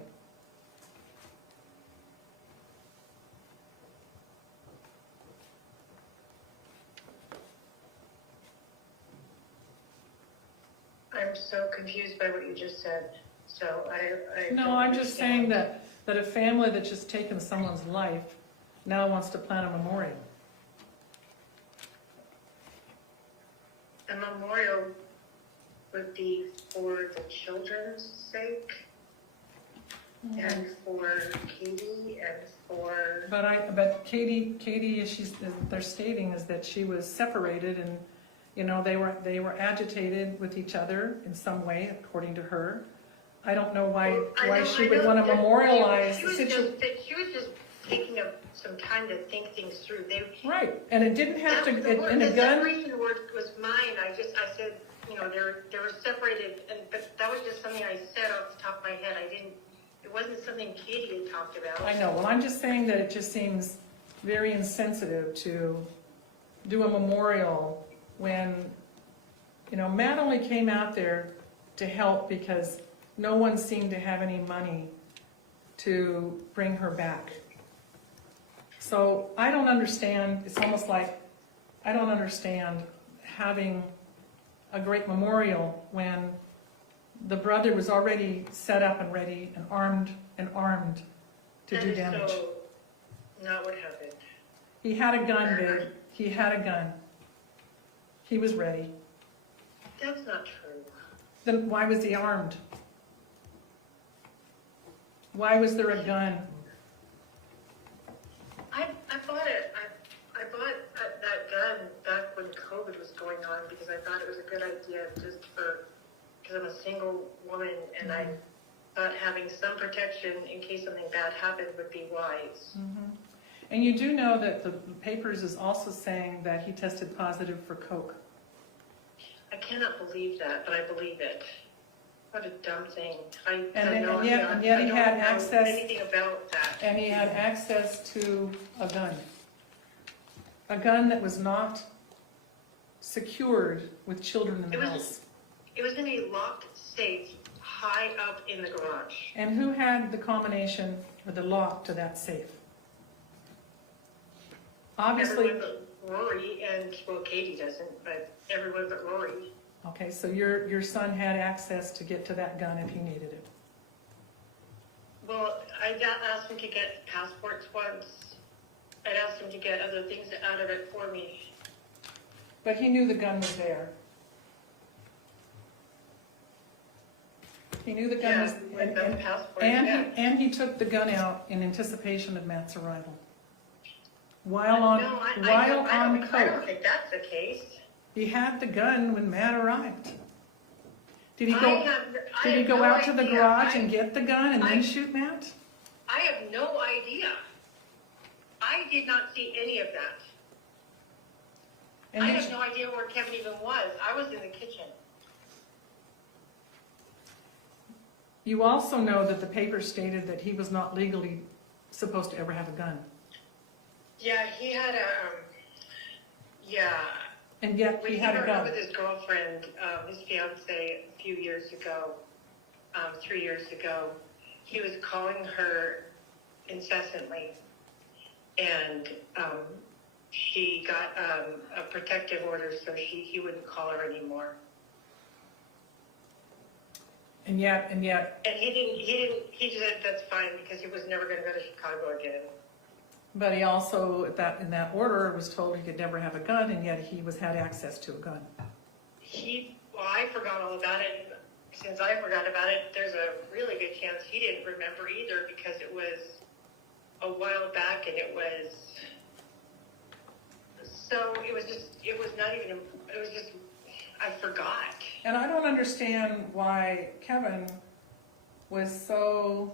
I'm so confused by what you just said, so I No, don't I'm just saying understand. that a family that's just taken someone's life now wants to plan a memorial. A memorial would be for the children's sake, and for Katie, and for, But Katie, they're stating is that she was separated and, you know, they were agitated with each other in some way, according to her. I don't know why she would want to memorialize the situation. She was just taking some time to think things through. Right, and it didn't have to, The in a gun, separation word was mine. I said, you know, they were separated, but that was just something I said off the top of my head. It wasn't something Katie had talked about. I know, well, I'm just saying that it just seems very insensitive to do a memorial when, you know, Matt only came out there to help because no one seemed to have any money to bring her back. So I don't understand, it's almost like, I don't understand having a great memorial when the brother was already set up and ready and armed to do damage. That is so not what happened. He had a gun, babe. He had a gun. He was ready. That's not true. Then why was he armed? Why was there a gun? I bought it. I bought that gun back when COVID was going on because I thought it was a good idea because I'm a single woman and I thought having some protection in case something bad happened would be wise. Mm-hmm. And you do know that the papers is also saying that he tested positive for coke. I cannot believe that, but I believe it. What a dumb thing. And yet he had access. Anything about that. And he had access to a gun. A gun that was not secured with children in the house. It was in a locked safe high up in the garage. And who had the combination or the lock to that safe? Obviously, Everyone but Rory, and well, Katie doesn't, but everyone but Rory. okay, so your son had access to get to that gun if he needed it. Well, I asked him to get passports once. I'd asked him to get other things out of it for me. But he knew the gun was there. He knew the gun was, with the passport. and he took the gun out in anticipation of Matt's arrival. While on I don't coke. think that's the case. He had the gun when Matt arrived. Did he I go have out no to the idea. garage and get the gun and I- then shoot Matt? I have no idea. I did not see any of that. And I did have no idea where Kevin even was. I was in the kitchen. you also know that the paper stated that he was not legally supposed to ever have a gun. Yeah, he had And yet when he he had a broke up gun. with his girlfriend, his fiance, a few years ago, 3 years ago, he was calling her incessantly, and she got a protective order, so he wouldn't call her anymore. And yet, And he said that's fine because he was never going to go to Chicago again. But he also, in that order, was told he could never have a gun, and yet he had access to a gun. Well, I forgot all about it. Since I forgot about it, there's a really good chance he didn't remember either, because it was a while back, and it was I forgot. And I don't understand why Kevin was so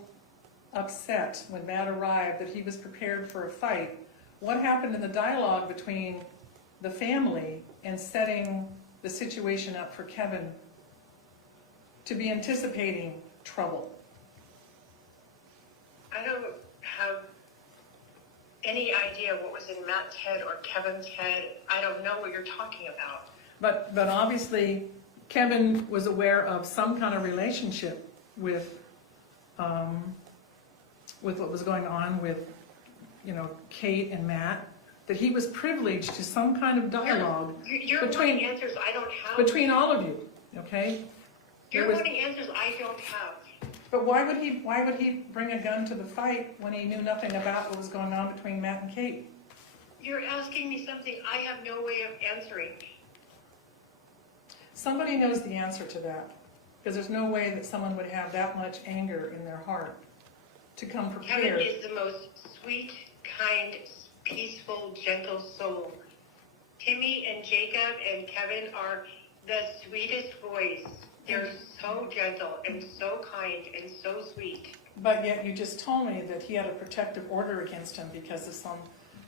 upset when Matt arrived that he was prepared for a fight. What happened in the dialogue between the family and setting the situation up for Kevin to be anticipating trouble? I don't have any idea what was in Matt's head or Kevin's head. I don't know what you're talking about. But obviously, Kevin was aware of some kind of relationship with what was going on with, Kate and Matt, that he was privileged to some kind of dialogue You're between- wanting answers I don't have. between all of you, okay? You're There was- wanting answers I don't have. But why would he bring a gun to the fight when he knew nothing about what was going on between Matt and Kate? You're asking me something I have no way of answering. Somebody knows the answer to that, because there's no way that someone would have that much anger in their heart to come Kevin prepared. is the most sweet, kind, peaceful, gentle soul. Timmy and Jacob and Kevin are the sweetest boys. They're so gentle and so kind and so sweet. But yet you just told me that he had a protective order against him because of some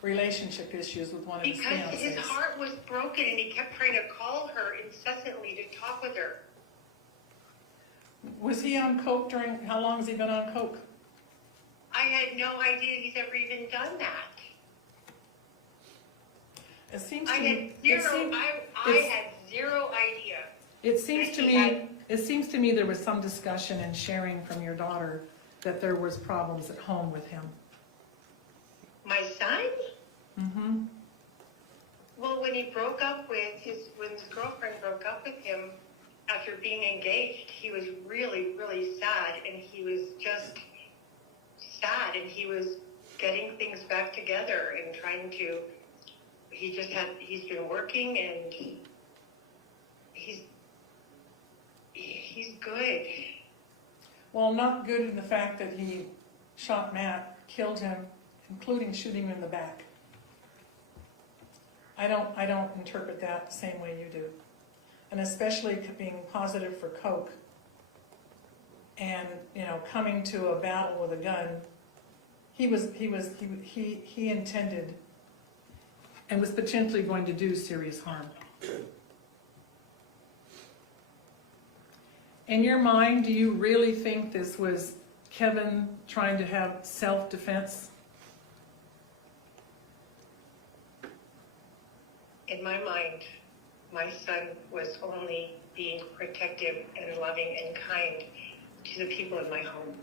relationship issues with one of his Because his fiancés. heart was broken and he kept trying to call her incessantly to talk with her. Was he on coke how long has he been on coke? I had no idea he's ever even done that. It seems I to me, had zero, I it's- had zero idea. it seems to he me, had- it seems to me there was some discussion and sharing from your daughter that there was problems at home with him. My son? Mm-hmm. Well, when he broke up with when his girlfriend broke up with him after being engaged, he was really, really sad, and he was just sad, and he was getting things back together and trying to, he's been working, and he's good. Well, not good in the fact that he shot Matt, killed him, including shooting him in the back. I don't interpret that the same way you do. And especially being positive for coke and, coming to a battle with a gun, he intended and was potentially going to do serious harm. In your mind, do you really think this was Kevin trying to have self-defense? In my mind, my son was only being protective and loving and kind to the people in my home.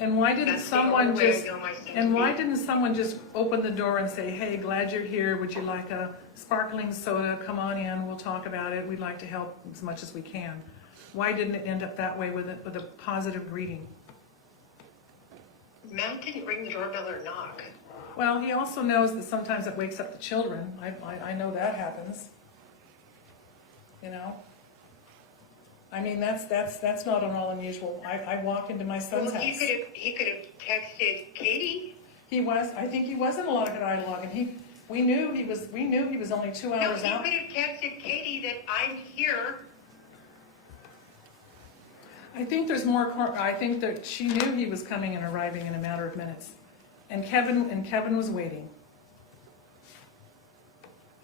And why didn't That's the only way I know my son to why be. didn't someone just open the door and say, hey, glad you're here, would you like a sparkling soda, come on in, we'll talk about it, we'd like to help as much as we can? Why didn't it end up that way with a positive greeting? Matt didn't ring the doorbell or knock. Well, he also knows that sometimes it wakes up the children, I know that happens. I mean, that's not at all unusual. I walk into my son's Well, house. he could have texted Katie. I think he was in a lot of dialogue, and we knew he was only 2 No, hours he out. could have texted Katie that I'm here. I think there's more, I think that she knew he was coming and arriving in a matter of minutes. And Kevin was waiting.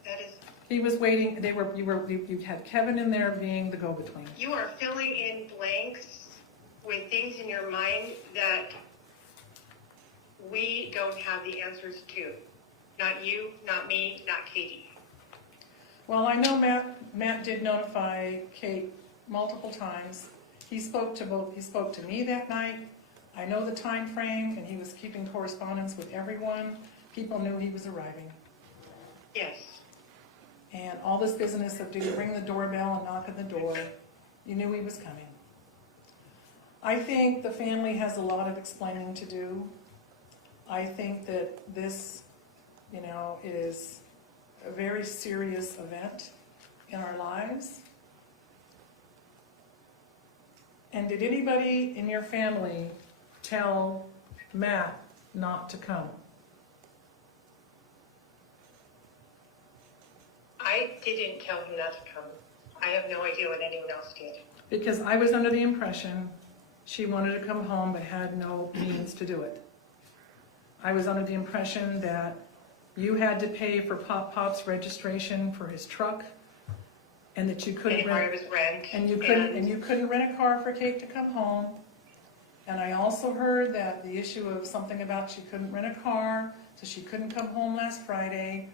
That is, He was waiting, you had Kevin in there being the go-between. you are filling in blanks with things in your mind that we don't have the answers to. Not you, not me, not Katie. Well, I know Matt did notify Kate multiple times. He spoke to me that night. I know the time frame, and he was keeping correspondence with everyone. People knew he was arriving. Yes. And all this business of do you ring the doorbell and knock on the door, you knew he was coming. I think the family has a lot of explaining to do. I think that this, you know, is a very serious event in our lives. And did anybody in your family tell Matt not to come? I didn't tell him not to come. I have no idea what anyone else did. Because I was under the impression she wanted to come home but had no means to do it. I was under the impression that you had to pay for Pop's registration for his truck, and that you couldn't Pay part of rent, his rent. and you couldn't rent a car for Kate to come home. And I also heard that the issue of something about she couldn't rent a car, so she couldn't come home last Friday.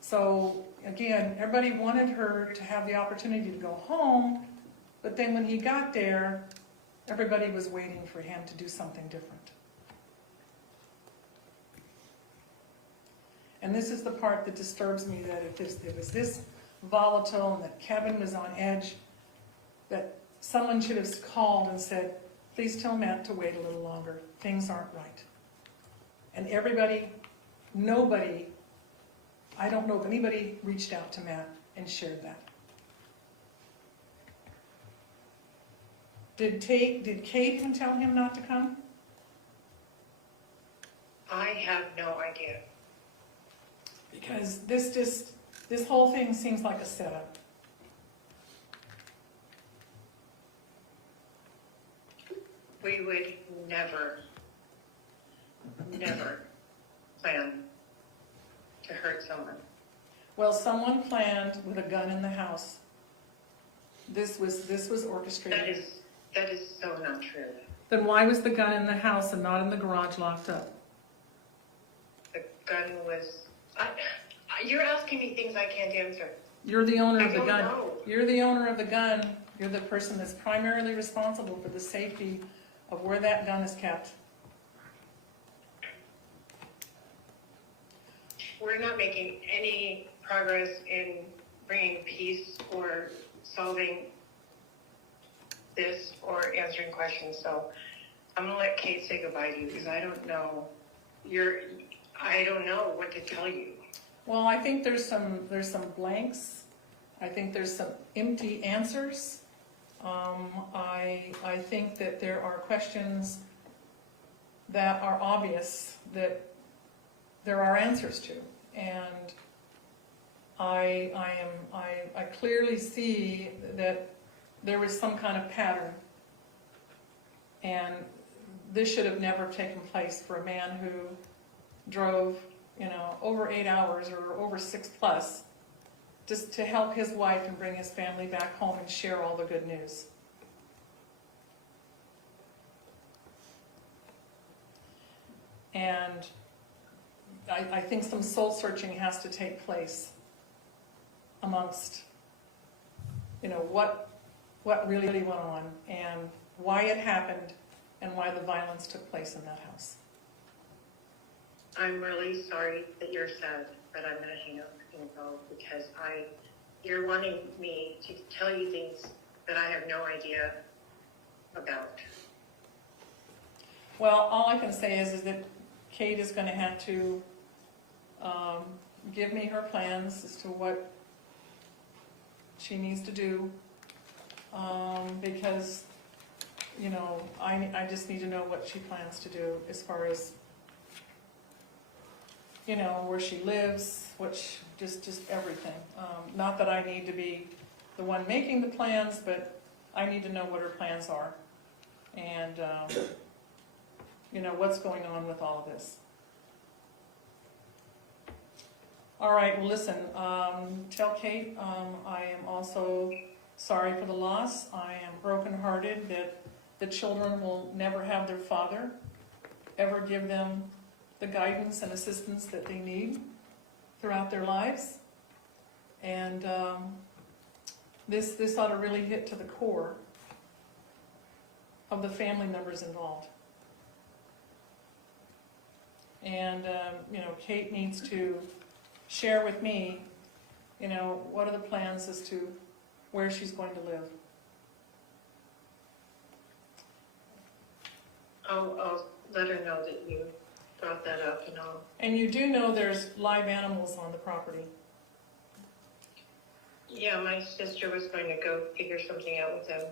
So again, everybody wanted her to have the opportunity to go home, but then when he got there, everybody was waiting for him to do something different. And this is the part that disturbs me, that if it was this volatile and that Kevin was on edge, that someone should have called and said, please tell Matt to wait a little longer. Things aren't right. And everybody, nobody, I don't know if anybody reached out to Matt and shared that. Did Kate even tell him not to come? I have no idea. Because this whole thing seems like a setup. We would never plan to hurt someone. Well, someone planned with a gun in the house. This was orchestrated. That is so not true. Then why was the gun in the house and not in the garage locked up? The gun was... you're asking me things I can't answer. You're the owner I of the don't gun. know. You're the owner of the gun. You're the person that's primarily responsible for the safety of where that gun is kept. We're not making any progress in bringing peace or solving this or answering questions. So I'm gonna let Kate say goodbye to you because I don't know. I don't know what to tell you. Well, I think there's some blanks. I think there's some empty answers. I think that there are questions that are obvious that there are answers to, and I clearly see that there was some kind of pattern, and this should have never taken place for a man who drove, over 8 hours or over 6+, just to help his wife and bring his family back home and share all the good news. And I think some soul searching has to take place amongst, what really went on and why it happened and why the violence took place in that house. I'm really sorry that you're sad, but I'm gonna hang up and go because you're wanting me to tell you things that I have no idea about. Well, all I can say is that Kate is going to have to give me her plans as to what she needs to do, because, I just need to know what she plans to do as far as, where she lives, just everything. Not that I need to be the one making the plans, but I need to know what her plans are and, what's going on with all of this. All right, well, listen, tell Kate I am also sorry for the loss. I am brokenhearted that the children will never have their father ever give them the guidance and assistance that they need throughout their lives. And this ought to really hit to the core of the family members involved. And, Kate needs to share with me, what are the plans as to where she's going to live. I'll let her know that you brought that up and all. And you do know there's live animals on the property. Yeah, my sister was going to go figure something out with them.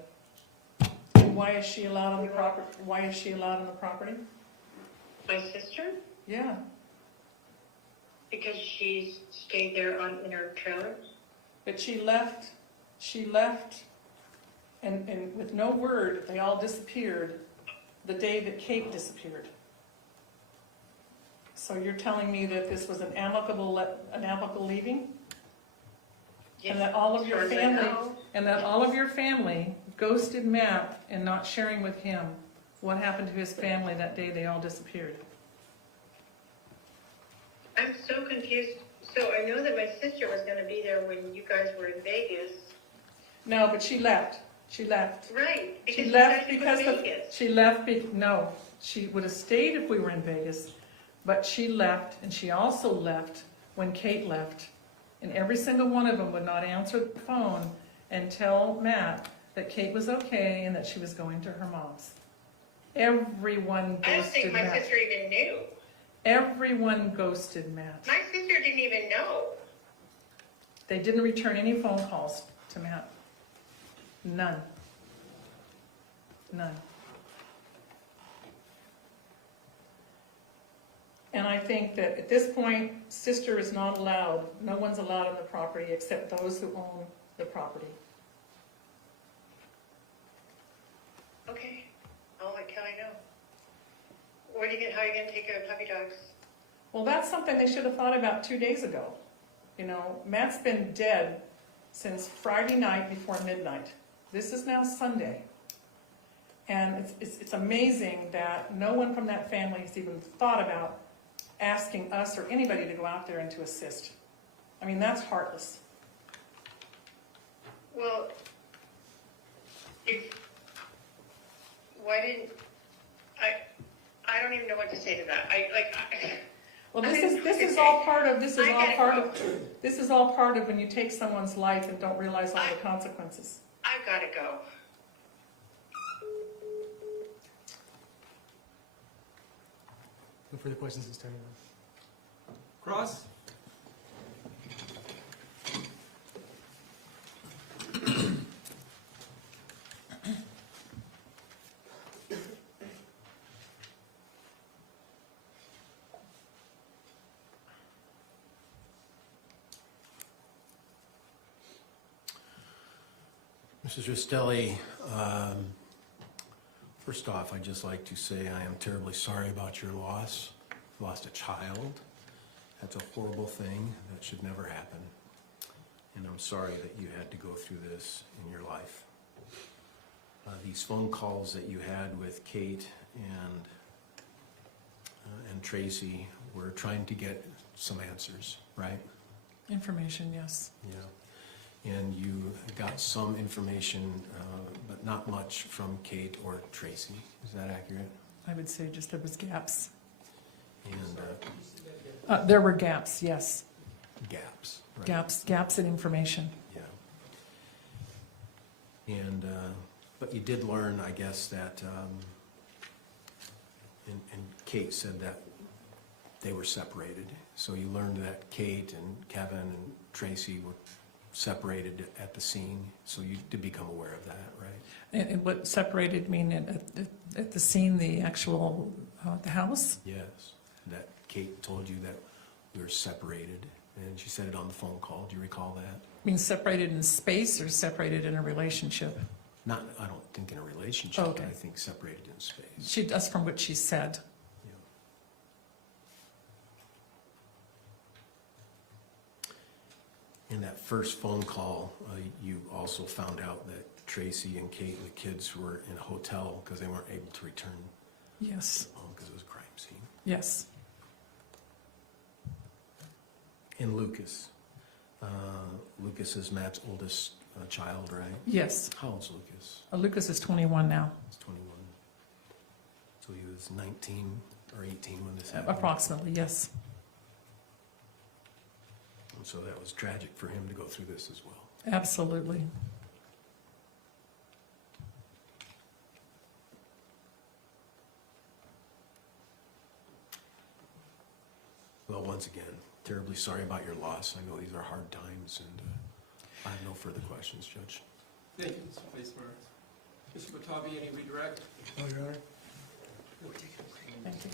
And why is she allowed on the property? Why is she allowed on the property? My sister? Yeah. Because she stayed there in her trailer. But she left, and with no word, they all disappeared the day that Kate disappeared. So you're telling me that this was an amicable leaving? And that all of your family ghosted Matt and not sharing with him what happened to his family that day they all disappeared? I'm so confused. So I know that my sister was going to be there when you guys were in Vegas. No, but she left. Right. She Because left you because guys were in Vegas. no, she would have stayed if we were in Vegas, but she left, and she also left when Kate left. And every single one of them would not answer the phone and tell Matt that Kate was okay and that she was going to her mom's. Everyone I don't think ghosted my Matt. sister even knew. Everyone ghosted Matt. My sister didn't even know. They didn't return any phone calls to Matt. None. And I think that at this point, sister is not allowed. No one's allowed on the property except those who own the property. Okay. I'll let Kelly know. How are you going to take care of puppy dogs? Well, that's something they should have thought about 2 days ago. You know, Matt's been dead since Friday night before midnight. This is now Sunday. And it's amazing that no one from that family has even thought about asking us or anybody to go out there and to assist. I mean, that's heartless. Well, why didn't I don't even know what to say to that. Well, this is all part of when you take someone's life and don't realize all the consequences. I've got to go. No further questions this time. Cross? Mrs. Restelli, first off, I'd just like to say I am terribly sorry about your loss. You lost a child. That's a horrible thing. That should never happen. And I'm sorry that you had to go through this in your life. These phone calls that you had with Kate and Tracey were trying to get some answers, right? Information, yes. Yeah. And you got some information, but not much from Kate or Tracey. Is that accurate? I would say just there was gaps. And There were gaps, yes. gaps, right? Gaps in information. Yeah. And but you did learn, I guess, that and Kate said that they were separated. So you learned that Kate and Kevin and Tracey were separated at the scene, so you did become aware of that, right? And what separated mean at the scene, the actual, the house? Yes, that Kate told you that we were separated, and she said it on the phone call. Do you recall that? Mean separated in space or separated in a relationship? Not, I don't think in a relationship, Okay. but I think separated in space. She does from what she said. In that first phone call, you also found out that Tracey and Kate and the kids were in a hotel because they weren't able to return Yes, home because it was a crime scene. yes. And Lucas. Lucas is Matt's oldest child, right? Yes. How old's Lucas? Lucas is 21 now, He's 21. So he was 19 or 18 when this happened. approximately, yes. And so that was tragic for him to go through this as well. Absolutely. Well, once again, terribly sorry about your loss. I know these are hard times, and I have no further questions, Judge. Thank you, Mr. Placemer. Mr. Batavi, any redirect? Oh, Your Honor. Thank you.